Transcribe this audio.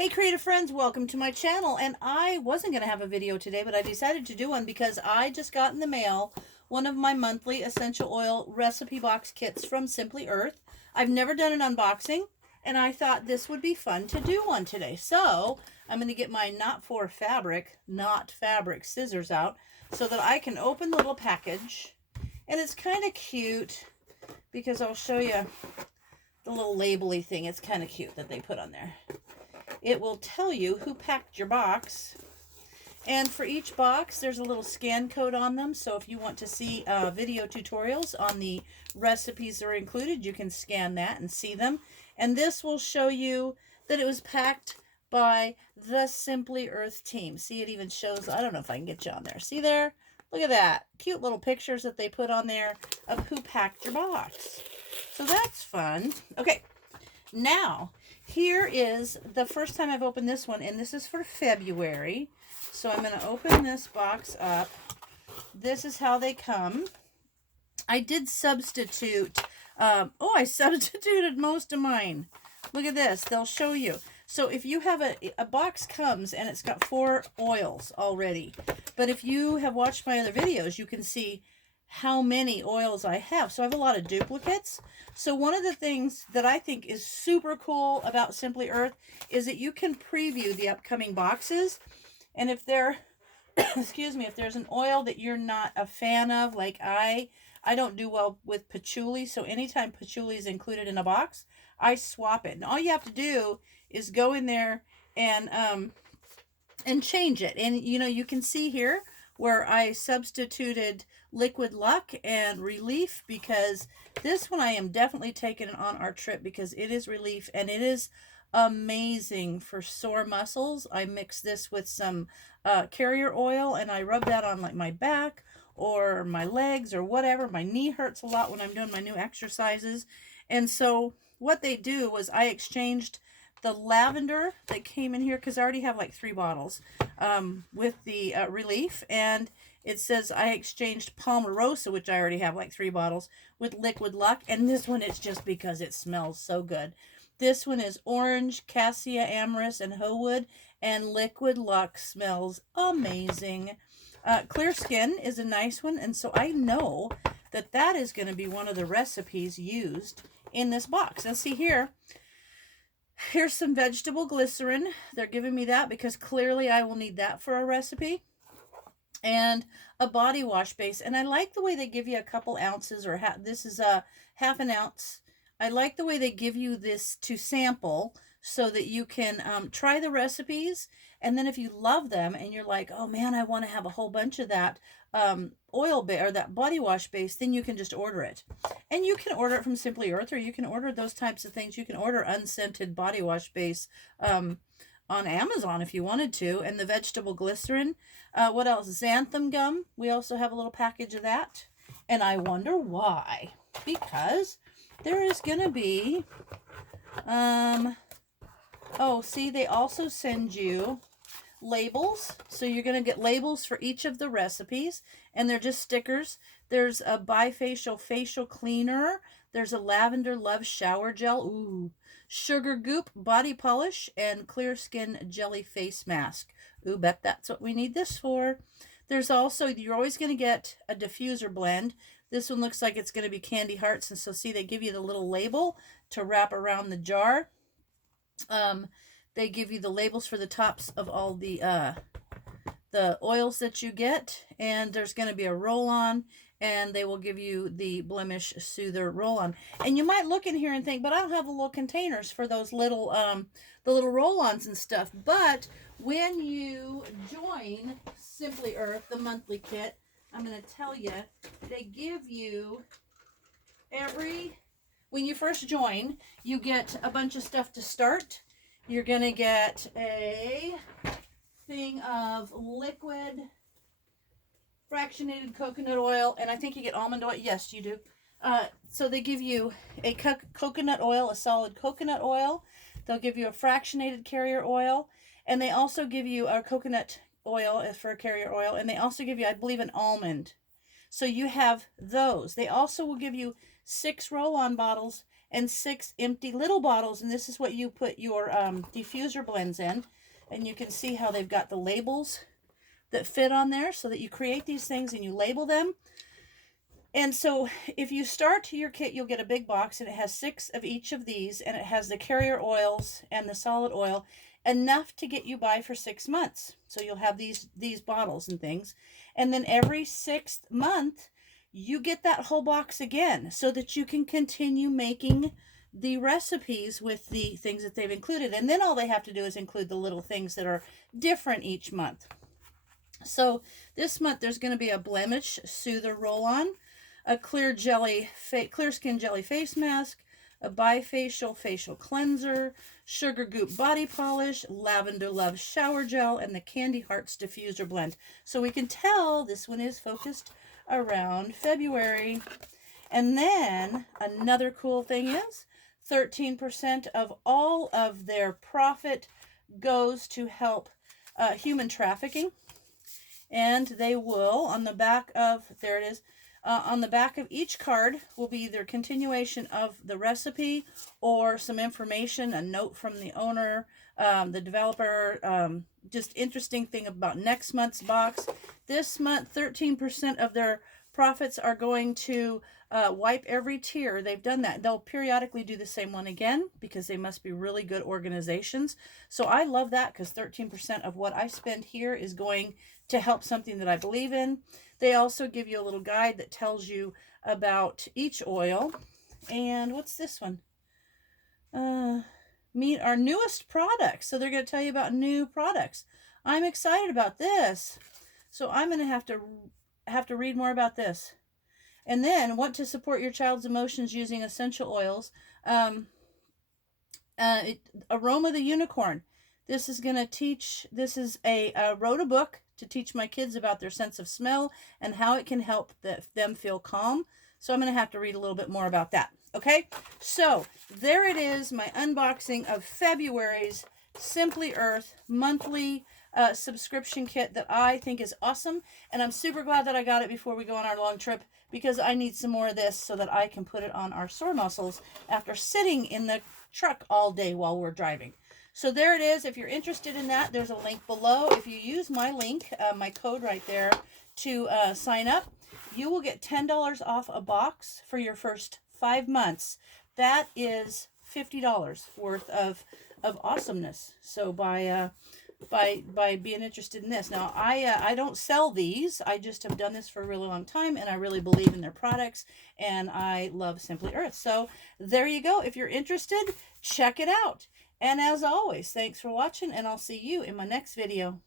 Hey creative friends, welcome to my channel. And I wasn't going to have a video today, but I decided to do one because I just got in the mail one of my monthly essential oil recipe box kits from Simply Earth. I've never done an unboxing, and I thought this would be fun to do one today. So I'm going to get my not fabric scissors out so that I can open the little package. And it's kind of cute because I'll show you the little label-y thing. It's kind of cute that they put on there. It will tell you who packed your box. And for each box, there's a little scan code on them. So if you want to see video tutorials on the recipes that are included, you can scan that and see them. And this will show you that it was packed by the Simply Earth team. See, it even shows, I don't know if I can get you on there. See there? Look at that. Cute little pictures that they put on there of who packed your box. So that's fun. Okay, now here is the first time I've opened this one, and this is for February. So I'm going to open this box up. This is how they come. I did substitute, I substituted most of mine. Look at this. They'll show you. So if you have a box comes and it's got 4 oils already. But if you have watched my other videos, you can see how many oils I have. So I have a lot of duplicates. So one of the things that I think is super cool about Simply Earth is that you can preview the upcoming boxes. And if there, excuse me, if there's an oil that you're not a fan of, like I don't do well with patchouli. So anytime patchouli is included in a box, I swap it. And all you have to do is go in there and change it. And you know, you can see here where I substituted Liquid Luck and Relief, because this one I am definitely taking on our trip because it is Relief and it is amazing for sore muscles. I mix this with some carrier oil and I rub that on like my back or my legs or whatever. My knee hurts a lot when I'm doing my new exercises. And so what they do was I exchanged the lavender that came in here, because I already have like 3 bottles with the Relief, and it says I exchanged Palmarosa, which I already have like 3 bottles, with Liquid Luck, and this one is just because it smells so good. This one is orange, cassia, amorous, and hoewood, and Liquid Luck smells amazing. Clear Skin is a nice one, and so I know that that is going to be one of the recipes used in this box. And see here, here's some vegetable glycerin. They're giving me that because clearly I will need that for a recipe. And a body wash base. And I like the way they give you a couple ounces, or this is a half an ounce. I like the way they give you this to sample so that you can try the recipes. And then if you love them and you're like, oh man, I want to have a whole bunch of that oil or that body wash base, then you can just order it. And you can order it from Simply Earth, or you can order those types of things. You can order unscented body wash base on Amazon if you wanted to. And the vegetable glycerin. What else? Xanthan gum. We also have a little package of that. And I wonder why. Because there is going to be, oh, see, they also send you labels. So you're going to get labels for each of the recipes, and they're just stickers. There's a bifacial facial cleaner. There's a lavender love shower gel. Ooh. Sugar goop body polish and clear skin jelly face mask. Ooh, bet that's what we need this for. There's also, you're always going to get a diffuser blend. This one looks like it's going to be candy hearts, and so see, they give you the little label to wrap around the jar. They give you the labels for the tops of all the oils that you get, and there's going to be a roll-on, and they will give you the blemish soother roll-on. And you might look in here and think, but I don't have the little containers for those little the little roll-ons and stuff. But when you join Simply Earth, the monthly kit, I'm going to tell you, they give you when you first join, you get a bunch of stuff to start. You're going to get a thing of liquid fractionated coconut oil, and I think you get almond oil. Yes, you do. So they give you a coconut oil, a solid coconut oil. They'll give you a fractionated carrier oil, and they also give you a coconut oil for a carrier oil, and they also give you, I believe, an almond. So you have those. They also will give you 6 roll-on bottles and 6 empty little bottles. And this is what you put your diffuser blends in. And you can see how they've got the labels that fit on there so that you create these things and you label them. And so if you start your kit, you'll get a big box, and it has 6 of each of these, and it has the carrier oils and the solid oil, enough to get you by for 6 months. So you'll have these bottles and things. And then every 6th month, you get that whole box again so that you can continue making the recipes with the things that they've included. And then all they have to do is include the little things that are different each month. So this month there's going to be a blemish soother roll-on, a clear skin jelly face mask, a bifacial facial cleanser, sugar goop body polish, lavender love shower gel, and the Candy Hearts diffuser blend. So we can tell this one is focused around February. And then another cool thing is 13% of all of their profit goes to help human trafficking. And they will, on the back of, there it is, on the back of each card will be either continuation of the recipe or some information, a note from the owner, the developer, just interesting thing about next month's box. This month, 13% of their profits are going to wipe every tear. They've done that. They'll periodically do the same one again because they must be really good organizations. So I love that because 13% of what I spend here is going to help something that I believe in. They also give you a little guide that tells you about each oil. And what's this one? Meet our newest products. So they're going to tell you about new products. I'm excited about this. So I'm going to have to read more about this. And then, want to support your child's emotions using essential oils. Aroma the Unicorn. This is going to teach, this is wrote a book to teach my kids about their sense of smell and how it can help them feel calm. So I'm going to have to read a little bit more about that. Okay, so there it is, my unboxing of February's Simply Earth monthly subscription kit that I think is awesome. And I'm super glad that I got it before we go on our long trip, because I need some more of this so that I can put it on our sore muscles after sitting in the truck all day while we're driving. So there it is. If you're interested in that, there's a link below. If you use my link, my code right there, to sign up, you will get $10 off a box for your first 5 months. That is $50 worth of awesomeness. So by being interested in this. Now, I don't sell these. I just have done this for a really long time, and I really believe in their products, and I love Simply Earth. So there you go. If you're interested, check it out. And as always, thanks for watching, and I'll see you in my next video.